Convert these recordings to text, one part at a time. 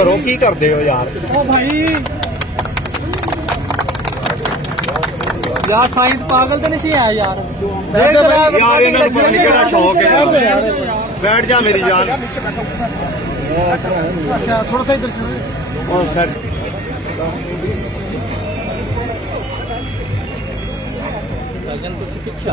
ਕਰੋ, ਕੀ ਕਰਦੇ ਹੋ ਯਾਰ? ਉਹ ਭਾਈ ਯਾਰ ਸਾਇੰਸ ਪਾਗਲ ਤੇ ਨਹੀਂ ਆਇਆ ਯਾਰ। ਯਾਰ ਇਹਨਾਂ ਨੂੰ ਪਤਾ ਨਹੀਂ ਕਿਹੜਾ ਸ਼ੌਕ ਹੈ। ਬੈਠ ਜਾ ਮੇਰੀ ਜਾਨ। ਅੱਛਾ ਥੋੜਾ ਸਾ ਇਧਰ ਚਲੋ। ਉਹ ਸਰ ਪਿੱਛੇ ਆ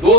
2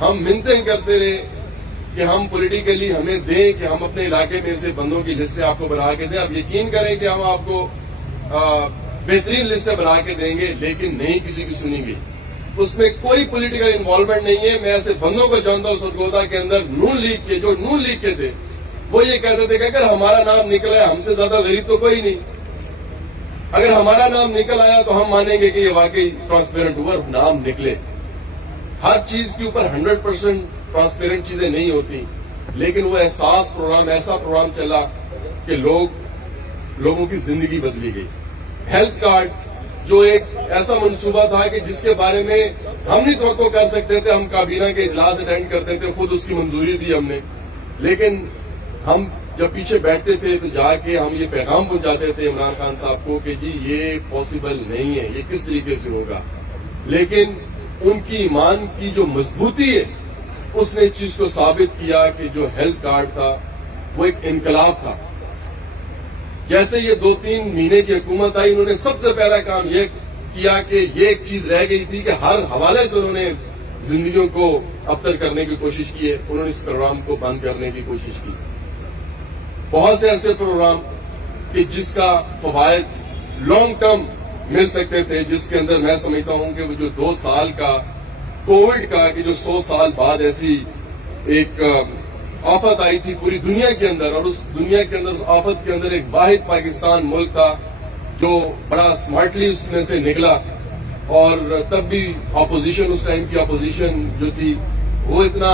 ہم منتیں کرتے رہے کہ ہم پولیٹیکلی ہمیں دیں کہ ہم اپنے علاقے میں سے بندوں کی لسٹیں آپ کو بنا کے دیں. آپ یقین کریں کہ ہم آپ کو بہترین لسٹیں بنا کے دیں گے, لیکن نہیں کسی کی سنی گئی. اس میں کوئی پولیٹیکل انوالومنٹ نہیں ہے. میں ایسے بندوں کو جانتا ہوں سرگودا کے اندر نون لیگ کے, جو نون لیگ کے تھے, وہ یہ کہتے تھے کہ اگر ہمارا نام نکلا ہے, ہم سے زیادہ غریب تو کوئی نہیں, اگر ہمارا نام نکل آیا تو ہم مانیں گے کہ یہ واقعی ٹرانسپیرنٹ ہوا. نام نکلے, ہر چیز کے اوپر 100% ٹرانسپیرنٹ چیزیں نہیں ہوتی, لیکن وہ احساس پروگرام, ایسا پروگرام چلا کہ لوگوں کی زندگی بدلی گئی. ہیلتھ کارڈ جو ایک ایسا منصوبہ تھا کہ جس کے بارے میں ہم نہیں توقع کر سکتے تھے. ہم کابینہ کے اجلاس اٹینڈ کرتے تھے, خود اس کی منظوری دی ہم نے, لیکن ہم جب پیچھے بیٹھتے تھے تو جا کے ہم یہ پیغام پہنچاتے تھے عمران خان صاحب کو کہ جی یہ پاسبل نہیں ہے, یہ کس طریقے سے ہوگا. لیکن ان کی ایمان کی جو مضبوطی ہے, اس نے اس چیز کو ثابت کیا کہ جو ہیلتھ کارڈ تھا وہ ایک انقلاب تھا. جیسے یہ 2-3 مہینے کی حکومت آئی, انہوں نے سب سے پہلا کام یہ کیا کہ یہ ایک چیز رہ گئی تھی کہ ہر حوالے سے انہوں نے زندگیوں کو ابتر کرنے کی کوشش کی ہے. انہوں نے اس پروگرام کو بند کرنے کی کوشش کی. بہت سے ایسے پروگرام کہ جس کا فوائد لانگ ٹرم مل سکتے تھے, جس کے اندر میں سمجھتا ہوں کہ وہ جو 2 سال کا کووڈ کا, کہ جو 100 سال بعد ایسی ایک آفت آئی تھی پوری دنیا کے اندر, اور اس دنیا کے اندر, اس آفت کے اندر ایک واحد پاکستان ملک تھا جو بڑا اسمارٹلی اس میں سے نکلا. اور تب بھی اپوزیشن, اس ٹائم کی اپوزیشن جو تھی وہ اتنا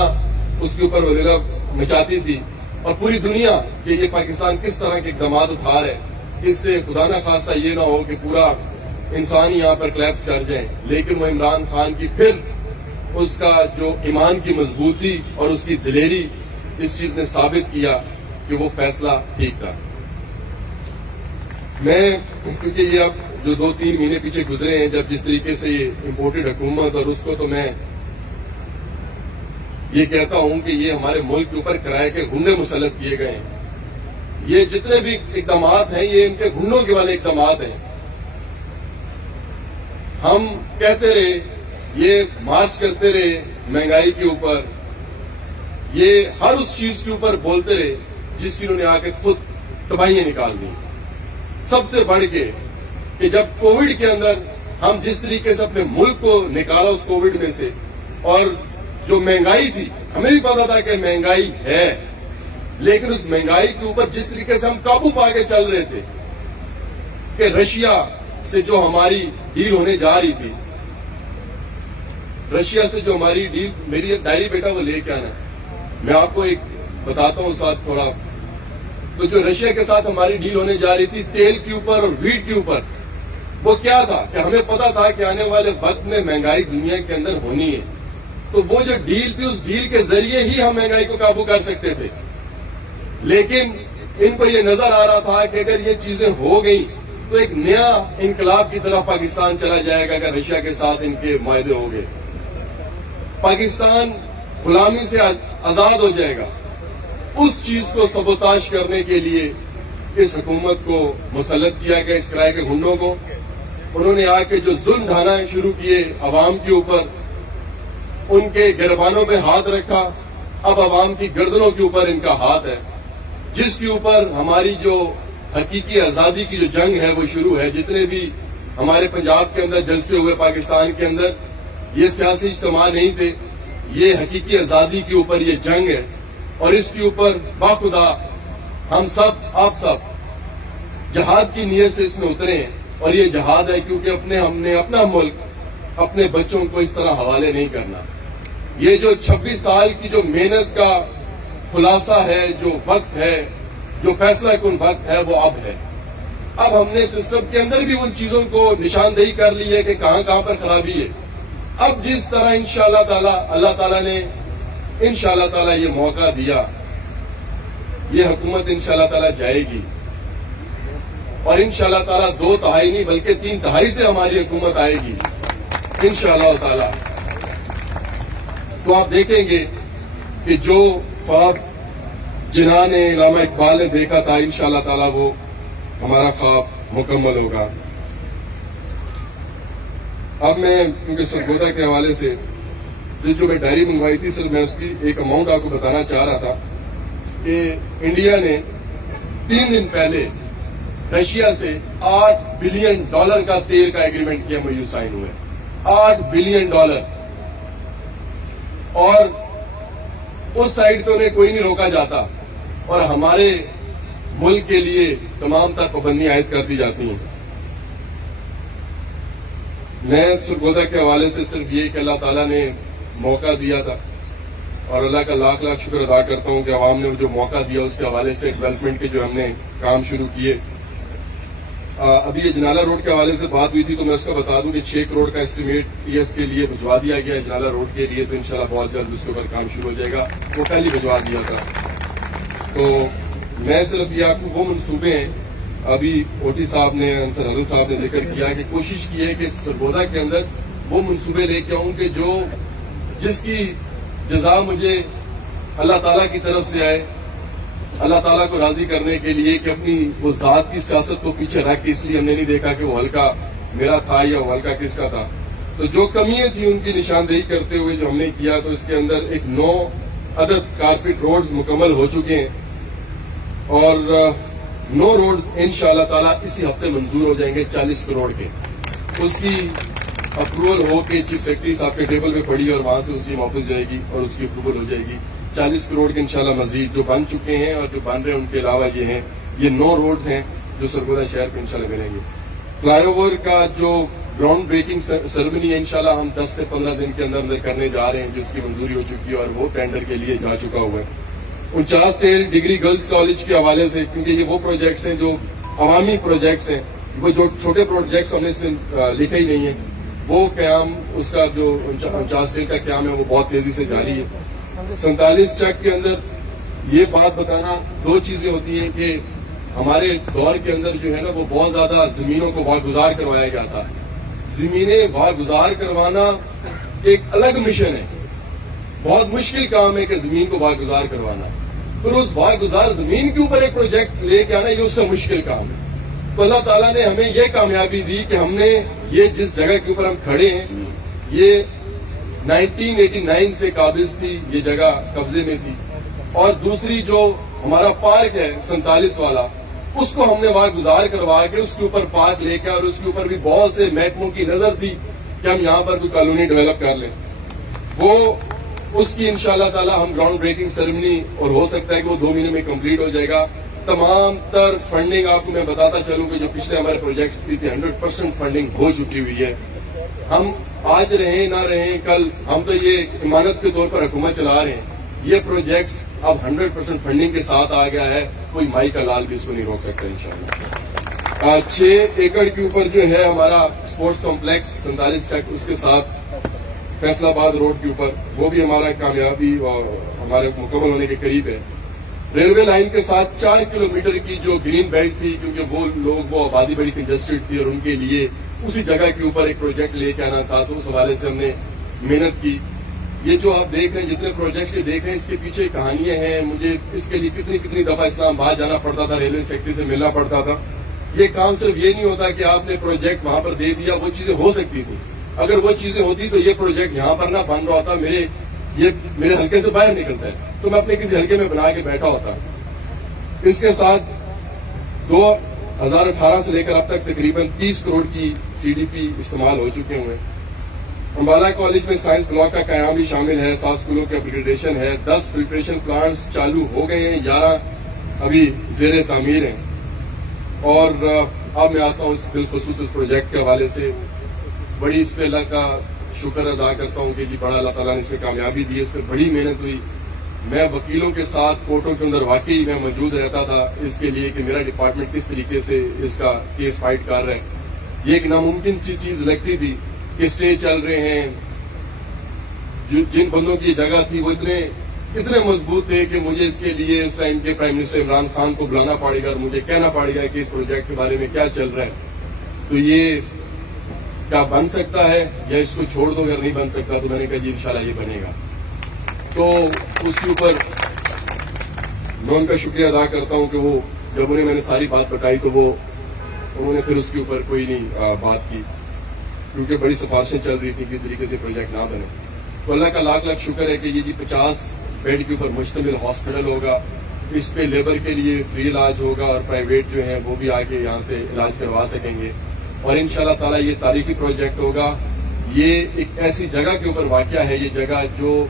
اس کے اوپر وغیرہ مچاتی تھی, اور پوری دنیا کہ یہ پاکستان کس طرح کے اقدامات اٹھا رہے. اس سے خدا نہ خواستہ یہ نہ ہو کہ پورا انسان یہاں پر کلیپس کر جائیں. لیکن وہ عمران خان کی پھر اس کا جو ایمان کی مضبوطی اور اس کی دلیری, اس چیز نے ثابت کیا کہ وہ فیصلہ ٹھیک تھا. میں کیونکہ یہ اب جو 2-3 مہینے پیچھے گزرے ہیں, جب جس طریقے سے یہ امپورٹڈ حکومت, اور اس کو تو میں یہ کہتا ہوں کہ یہ ہمارے ملک کے اوپر کرائے کے گنڈے مسلط کیے گئے ہیں. یہ جتنے بھی اقدامات ہیں یہ ان کے گنڈوں کے والے اقدامات ہیں. ہم کہتے رہے, یہ مارچ کرتے رہے مہنگائی کے اوپر, یہ ہر اس چیز کے اوپر بولتے رہے جس کی انہوں نے آ کے خود تباہیاں نکال دی. سب سے بڑھ کے کہ جب کووڈ کے اندر ہم جس طریقے سے اپنے ملک کو نکالا اس کووڈ میں سے, اور جو مہنگائی تھی, ہمیں بھی پتا تھا کہ مہنگائی ہے, لیکن اس مہنگائی کے اوپر جس طریقے سے ہم قابو پا کے چل رہے تھے کہ رشیا سے جو ہماری ڈیل ہونے جا رہی تھی, رشیا سے جو ہماری ڈیل, میری ایک ڈائری بیٹا وہ لے کے آنا, میں آپ کو ایک بتاتا ہوں ساتھ تھوڑا. تو جو رشیا کے ساتھ ہماری ڈیل ہونے جا رہی تھی تیل کے اوپر اور ویٹ کے اوپر, وہ کیا تھا کہ ہمیں پتا تھا کہ آنے والے وقت میں مہنگائی دنیا کے اندر ہونی ہے. تو وہ جو ڈیل تھی, اس ڈیل کے ذریعے ہی ہم مہنگائی کو قابو کر سکتے تھے. لیکن ان کو یہ نظر آ رہا تھا کہ اگر یہ چیزیں ہو گئیں تو ایک نیا انقلاب کی طرف پاکستان چلا جائے گا اگر رشیا کے ساتھ ان کے معاہدے ہو گئے. پاکستان غلامی سے آزاد ہو جائے گا. اس چیز کو سبوتاش کرنے کے لیے اس حکومت کو مسلط کیا گیا, اس کرائے کے گنڈوں کو. انہوں نے آ کے جو ظلم ڈھانا شروع کیے عوام کے اوپر, ان کے گربانوں میں ہاتھ رکھا. اب عوام کی گردنوں کے اوپر ان کا ہاتھ ہے, جس کے اوپر ہماری جو حقیقی آزادی کی جو جنگ ہے وہ شروع ہے. جتنے بھی ہمارے پنجاب کے اندر جلسے ہوئے, پاکستان کے اندر, یہ سیاسی اجتماع نہیں تھے, یہ حقیقی آزادی کے اوپر یہ جنگ ہے. اور اس کے اوپر باخدا ہم سب, آپ سب جہاد کی نیت سے اس میں اترے ہیں. اور یہ جہاد ہے کیونکہ ہم نے اپنا ملک, اپنے بچوں کو اس طرح حوالے نہیں کرنا. یہ جو 26 سال کی جو محنت کا خلاصہ ہے, جو وقت ہے, جو فیصلہ کن وقت ہے, وہ اب ہے. اب ہم نے سسٹم کے اندر بھی ان چیزوں کو نشاندہی کر لی ہے کہ کہاں کہاں پر خرابی ہے. اب جس طرح انشاءاللہ تعالی, اللہ تعالیٰ نے انشاءاللہ تعالیٰ یہ موقع دیا, یہ حکومت انشاءاللہ تعالیٰ جائے گی. اور انشاءاللہ تعالیٰ 2 تہائی نہیں بلکہ 3 تہائی سے ہماری حکومت آئے گی انشاءاللہ تعالیٰ. تو آپ دیکھیں گے کہ جو خواب جناح نے, علامہ اقبال نے دیکھا تھا, انشاءاللہ تعالیٰ وہ ہمارا خواب مکمل ہوگا. اب میں کیونکہ سرگودا کے حوالے سے سے جو میں ڈائری منگوائی تھی سر، میں اس کی ایک اماؤنٹ آپ کو بتانا چاہ رہا تھا کہ انڈیا نے 3 دن پہلے رشیا سے $8 بلین کا تیل کا ایگریمنٹ کیا، MOU سائن ہوئے $8 بلین، اور اس سائڈ پہ انہیں کوئی نہیں روکا جاتا اور ہمارے ملک کے لیے تمام تر پابندیاں عائد کر دی جاتی ہیں۔ میں سرگودا کے حوالے سے صرف یہ کہ اللہ تعالیٰ نے موقع دیا تھا اور اللہ کا لاکھ لاکھ شکر ادا کرتا ہوں کہ عوام نے جو موقع دیا اس کے حوالے سے ڈیولپمنٹ کے جو ہم نے کام شروع کیے۔ ابھی یہ جنالہ روڈ کے حوالے سے بات ہوئی تھی تو میں اس کا بتا دوں کہ 6 کروڑ کا اسٹیمیٹ PS کے لیے بھجوا دیا گیا ہے جنالہ روڈ کے لیے، تو انشاءاللہ بہت جلد اس کے اوپر کام شروع ہو جائے گا، وہ پہلے بھجوا دیا تھا۔ تو میں صرف یہ آپ کو وہ منصوبے ہیں، ابھی OT صاحب نے، انصر حسن صاحب نے ذکر کیا کہ کوشش کی ہے کہ سرگودا کے اندر وہ منصوبے لے کے آؤں کہ جس کی جزا مجھے اللہ تعالیٰ کی طرف سے آئے، اللہ تعالیٰ کو راضی کرنے کے لیے، کہ اپنی وہ ذات کی سیاست کو پیچھے رکھ کے، اس لیے ہم نے نہیں دیکھا کہ وہ حلقہ میرا تھا یا وہ حلقہ کس کا تھا۔ تو جو کمیاں تھیں ان کی نشاندہی کرتے ہوئے جو ہم نے کیا، تو اس کے اندر ایک 9 عدد کارپیٹ روڈز مکمل ہو چکے ہیں اور 9 روڈز انشاءاللہ تعالیٰ اسی ہفتے منظور ہو جائیں گے 40 کروڑ کے۔ اس کی اپروول ہو کے چیف سیکرٹری صاحب کے ٹیبل پہ پڑی اور وہاں سے اسی آفس جائے گی اور اس کی اپروول ہو جائے گی۔ 40 کروڑ کے انشاءاللہ مزید جو بن چکے ہیں اور جو بن رہے ہیں ان کے علاوہ یہ ہیں، یہ 9 روڈز ہیں جو سرگودا شہر کو انشاءاللہ ملیں گے۔ فلائی اوور کا جو گراؤنڈ بریکنگ سرمنی ہے انشاءاللہ ہم 10 سے 15 دن کے اندر کرنے جا رہے ہیں، جو اس کی منظوری ہو چکی ہے اور وہ ٹینڈر کے لیے جا چکا ہوا ہے۔ 49 ڈگری گرلز کالج کے حوالے سے، کیونکہ یہ وہ پروجیکٹس ہیں جو عوامی پروجیکٹس ہیں، وہ جو چھوٹے پروجیکٹس ہم نے اس میں لکھے ہی نہیں ہیں، وہ قیام اس کا جو 49 کا قیام ہے وہ بہت تیزی سے جاری ہے۔ 47 چک کے اندر یہ بات بتانا، 2 چیزیں ہوتی ہیں کہ ہمارے دور کے اندر جو ہے نا وہ بہت زیادہ زمینوں کو واگزار کروایا گیا تھا۔ زمینیں واگزار کروانا ایک الگ مشن ہے، بہت مشکل کام ہے کہ زمین کو واگزار کروانا، پھر اس واگزار زمین کے اوپر ایک پروجیکٹ لے کے آنا یہ اس سے مشکل کام ہے۔ تو اللہ تعالیٰ نے ہمیں یہ کامیابی دی کہ ہم نے یہ جس جگہ کے اوپر ہم کھڑے ہیں، یہ 1989 سے قابض تھی، یہ جگہ قبضے میں تھی، اور دوسری جو ہمارا پارک ہے 47 والا، اس کو ہم نے واگزار کروا کے اس کے اوپر پارک لے کے، اور اس کے اوپر بھی بہت سے محکموں کی نظر تھی کہ ہم یہاں پر کوئی کالونی ڈیولپ کر لیں، وہ اس کی انشاءاللہ تعالی ہم گراؤنڈ بریکنگ سیریمنی، اور ہو سکتا ہے کہ وہ 2 مہینے میں کمپلیٹ ہو جائے گا۔ تمام تر فنڈنگ آپ کو میں بتاتا چلوں کہ جو پچھلے ہمارے پروجیکٹس کی تھی 100% فنڈنگ ہو چکی ہوئی ہے۔ ہم آج رہیں نہ رہیں کل، ہم تو یہ امانت کے طور پر حکومت چلا رہے ہیں، یہ پروجیکٹس اب 100% فنڈنگ کے ساتھ آ گیا ہے، کوئی مائی کا لال بھی اس کو نہیں روک سکتا انشاءاللہ۔ 6 ایکڑ کے اوپر جو ہے ہمارا اسپورٹس کمپلیکس 47 چک، اس کے ساتھ فیصل آباد روڈ کے اوپر، وہ بھی ہمارا کامیابی اور ہمارے مکمل ہونے کے قریب ہے۔ ریلوے لائن کے ساتھ 4 کلومیٹر کی جو گرین بیلٹ تھی، کیونکہ وہ آبادی بڑی کنجسٹڈ تھی اور ان کے لیے اسی جگہ کے اوپر ایک پروجیکٹ لے کے آنا تھا، تو اس حوالے سے ہم نے محنت کی۔ یہ جو آپ دیکھ رہے ہیں، جتنے پروجیکٹس یہ دیکھ رہے ہیں، اس کے پیچھے کہانیاں ہیں۔ مجھے اس کے لیے کتنی دفعہ اسلام آباد جانا پڑتا تھا، ریلوے سیکٹری سے ملنا پڑتا تھا۔ یہ کام صرف یہ نہیں ہوتا کہ آپ نے پروجیکٹ وہاں پر دے دیا، وہ چیزیں ہو سکتی تھی، اگر وہ چیزیں ہوتی تو یہ پروجیکٹ یہاں پر نہ بن رہا ہوتا، میرے حلقے سے باہر نکلتا ہے تو میں اپنے کسی حلقے میں بنا کے بیٹھا ہوتا۔ اس کے ساتھ 2018 سے لے کر اب تک تقریباً 30 کروڑ کی CDP استعمال ہو چکے ہوئے۔ امبالہ کالج میں سائنس بلاک کا قیام بھی شامل ہے، 7 اسکولوں کی اپگریڈیشن ہے، 10 فلٹریشن پلانٹس چالو ہو گئے ہیں، 11 ابھی زیر تعمیر ہیں۔ اور اب میں آتا ہوں اس بالخصوص اس پروجیکٹ کے حوالے سے، بڑی اس پہ اللہ کا شکر ادا کرتا ہوں کہ جی بڑا اللہ تعالیٰ نے اس میں کامیابی دی، اس پہ بڑی محنت ہوئی۔ میں وکیلوں کے ساتھ کورٹوں کے اندر واقعی میں موجود رہتا تھا اس کے لیے کہ میرا ڈپارٹمنٹ کس طریقے سے اس کا کیس فائٹ کر رہا ہے۔ یہ ایک ناممکن چیز لگتی تھی کہ اسٹے چل رہے ہیں، جن بندوں کی یہ جگہ تھی وہ اتنے مضبوط تھے کہ مجھے اس کے لیے اس ٹائم کے پرائم منسٹر عمران خان کو بلانا پڑے گا اور مجھے کہنا پڑے گا کہ اس پروجیکٹ کے بارے میں کیا چل رہا ہے، تو یہ کیا بن سکتا ہے یا اس کو چھوڑ دو، اگر نہیں بن سکتا تو میں نے کہا جی انشاءاللہ یہ بنے گا۔ تو اس کے اوپر میں ان کا شکریہ ادا کرتا ہوں کہ وہ جب انہیں میں نے ساری بات بتائی تو انہوں نے پھر اس کے اوپر کوئی نہیں بات کی، کیونکہ بڑی سفارشیں چل رہی تھی کہ اس طریقے سے پروجیکٹ نہ بنے۔ تو اللہ کا لاکھ لاکھ شکر ہے کہ یہ 50 بیڈ کے اوپر مشتمل ہاسپٹل ہوگا. اس پہ لیبر کے لیے فری علاج ہوگا اور پرائیویٹ جو ہیں وہ بھی آگے یہاں سے علاج کروا سکیں گے. اور انشاءاللہ تعالی یہ تاریخی پروجیکٹ ہوگا. یہ ایک ایسی جگہ کے اوپر واقع ہے, یہ جگہ جو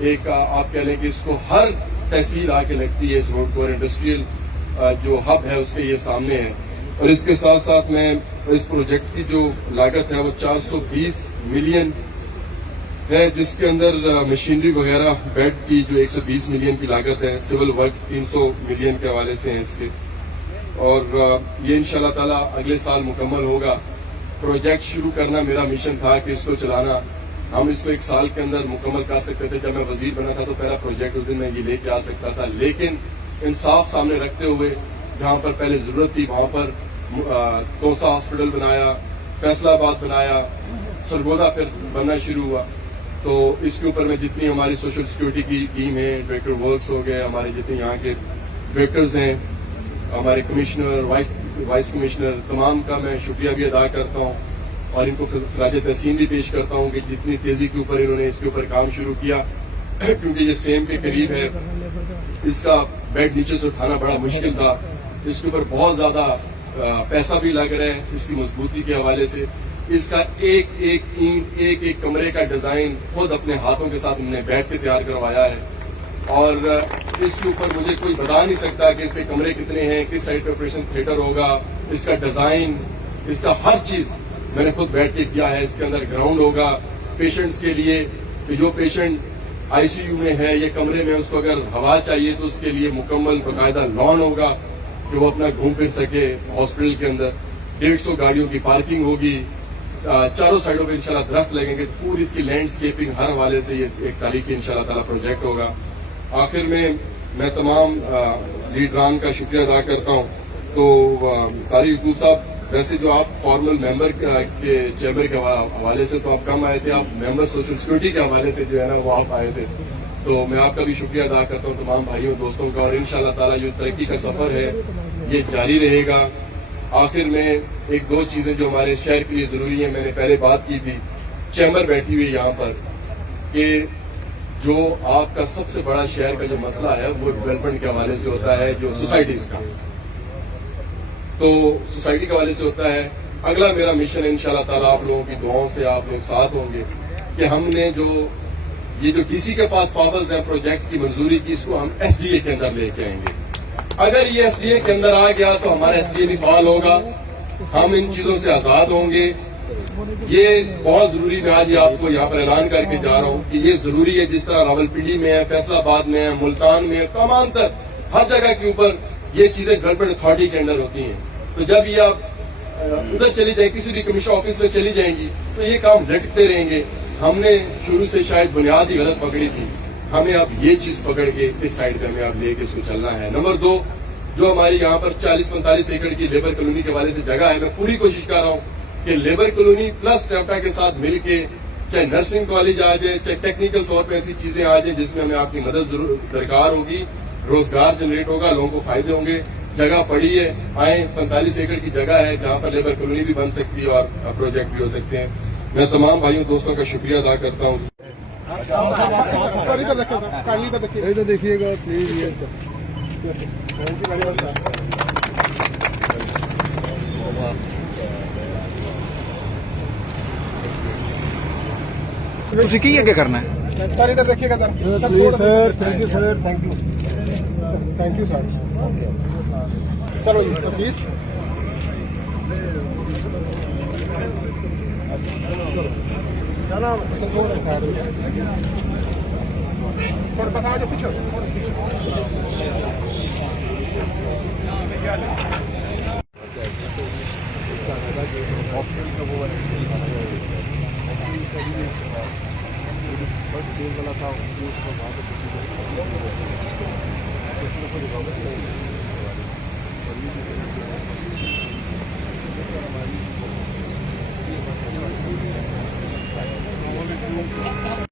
ایک آپ کہہ لیں کہ اس کو ہر تحصیل آ کے لگتی ہے. اس روڈ کو انڈسٹریل جو ہب ہے اس کے یہ سامنے ہے. اور اس کے ساتھ ساتھ میں اس پروجیکٹ کی جو لاگت ہے وہ 420 ملین ہے, جس کے اندر مشینری وغیرہ بیڈ کی جو 120 ملین کی لاگت ہے, سول ورکس 300 ملین کے حوالے سے ہیں اس کے. اور یہ انشاءاللہ تعالی اگلے سال مکمل ہوگا. پروجیکٹ شروع کرنا میرا مشن تھا کہ اس کو چلانا, ہم اس کو 1 سال کے اندر مکمل کر سکتے تھے. جب میں وزیر بنا تھا تو پہلا پروجیکٹ اس دن میں یہ لے کے آ سکتا تھا, لیکن انصاف سامنے رکھتے ہوئے جہاں پر پہلے ضرورت تھی وہاں پر توسا ہاسپٹل بنایا, فیصلہ آباد بنایا, سرگودا پھر بننا شروع ہوا. تو اس کے اوپر میں جتنی ہماری سوشل سیکورٹی کی ٹیم ہے, ڈائریکٹر ورکس ہو گئے, ہمارے جتنے یہاں کے ڈائریکٹرز ہیں, ہمارے کمشنر, وائس کمشنر, تمام کا میں شکریہ بھی ادا کرتا ہوں اور ان کو خراج تحسین بھی پیش کرتا ہوں کہ جتنی تیزی کے اوپر انہوں نے اس کے اوپر کام شروع کیا, کیونکہ یہ سیم کے قریب ہے. اس کا بیڈ نیچے سے اٹھانا بڑا مشکل تھا. اس کے اوپر بہت زیادہ پیسہ بھی لگ رہا ہے اس کی مضبوطی کے حوالے سے. اس کا ایک ایک اینٹ, ایک ایک کمرے کا ڈیزائن خود اپنے ہاتھوں کے ساتھ ہم نے بیٹھ کے تیار کروایا ہے. اور اس کے اوپر مجھے کوئی بتا نہیں سکتا کہ اس کے کمرے کتنے ہیں, کس سائڈ پہ آپریشن تھیٹر ہوگا, اس کا ڈیزائن, اس کا ہر چیز میں نے خود بیٹھ کے کیا ہے. اس کے اندر گراؤنڈ ہوگا پیشنٹس کے لیے کہ جو پیشنٹ آئی سی یو میں ہے یا کمرے میں, اس کو اگر ہوا چاہیے تو اس کے لیے مکمل باقاعدہ لان ہوگا کہ وہ اپنا گھوم پھر سکے ہاسپٹل کے اندر. 150 گاڑیوں کی پارکنگ ہوگی, چاروں سائڈوں پہ انشاءاللہ درخت لگیں گے. پوری اس کی لینڈسکیپنگ ہر حوالے سے یہ ایک تاریخی انشاءاللہ تعالی پروجیکٹ ہوگا. آخر میں تمام لیڈران کا شکریہ ادا کرتا ہوں. تو طارق حکومت صاحب, ویسے جو آپ فارمل ممبر کے چیمبر کے حوالے سے تو آپ کم آئے تھے, آپ ممبر سوشل سیکورٹی کے حوالے سے جو ہے نا وہ آپ آئے تھے. تو میں آپ کا بھی شکریہ ادا کرتا ہوں تمام بھائیوں دوستوں کا. اور انشاءاللہ تعالی جو ترقی کا سفر ہے یہ جاری رہے گا. آخر میں ایک دو چیزیں جو ہمارے شہر کے لیے ضروری ہیں, میں نے پہلے بات کی تھی, چیمبر بیٹھی ہوئی یہاں پر, کہ جو آپ کا سب سے بڑا شہر کا جو مسئلہ ہے وہ ڈیولپمنٹ کے حوالے سے ہوتا ہے, جو سوسائٹیز کا, تو سوسائٹی کے حوالے سے ہوتا ہے. اگلا میرا مشن ہے انشاءاللہ تعالی آپ لوگوں کی دعاؤں سے آپ لوگ ساتھ ہوں گے کہ ہم نے جو ڈی سی کے پاس پاورز ہیں پروجیکٹ کی منظوری کی, اس کو ہم ایس ڈی اے کے اندر لے کے آئیں گے. اگر یہ ایس ڈی اے کے اندر آ گیا تو ہمارا ایس ڈی اے بھی فعال ہوگا, ہم ان چیزوں سے آزاد ہوں گے. یہ بہت ضروری, میں آج آپ کو یہاں پر اعلان کر کے جا رہا ہوں کہ یہ ضروری ہے. جس طرح راولپنڈی میں ہے, فیصلہ آباد میں ہے, ملتان میں ہے, تمام تر ہر جگہ کے اوپر یہ چیزیں ڈیولپمنٹ اتھارٹی کے انڈر ہوتی ہیں. تو جب یہ آپ ادھر چلی جائیں, کسی بھی کمیشن آفس میں چلی جائیں گی تو یہ کام لٹکتے رہیں گے. ہم نے شروع سے شاید بنیاد ہی غلط پکڑی تھی, ہمیں اب یہ چیز پکڑ کے اس سائڈ پہ ہمیں اب لے کے اس کو چلنا ہے. نمبر 2, جو ہماری یہاں پر 40-45 ایکڑ کی لیبر کالونی کے حوالے سے جگہ ہے, میں پوری کوشش کر رہا ہوں کہ لیبر کالونی پلس ٹیپٹا کے ساتھ مل کے چاہے نرسنگ کالج آ جائے, چاہے ٹیکنیکل طور پہ ایسی چیزیں آ جائیں جس میں ہمیں آپ کی مدد ضرور درکار ہوگی. روزگار جنریٹ ہوگا, لوگوں کو فائدے ہوں گے. جگہ پڑی ہے, آئیں, 45 ایکڑ کی جگہ ہے جہاں پر لیبر کالونی بھی بن سکتی ہے اور پروجیکٹ بھی ہو سکتے ہیں. میں تمام بھائیوں دوستوں کا شکریہ ادا کرتا ہوں. دیکھیے گا پلیز. کیا کرنا ہے سر, ادھر دیکھیے گا sir. Please sir, thank you sir, thank you sir. چلو پلیز. تھوڑا بتا جو پیچھے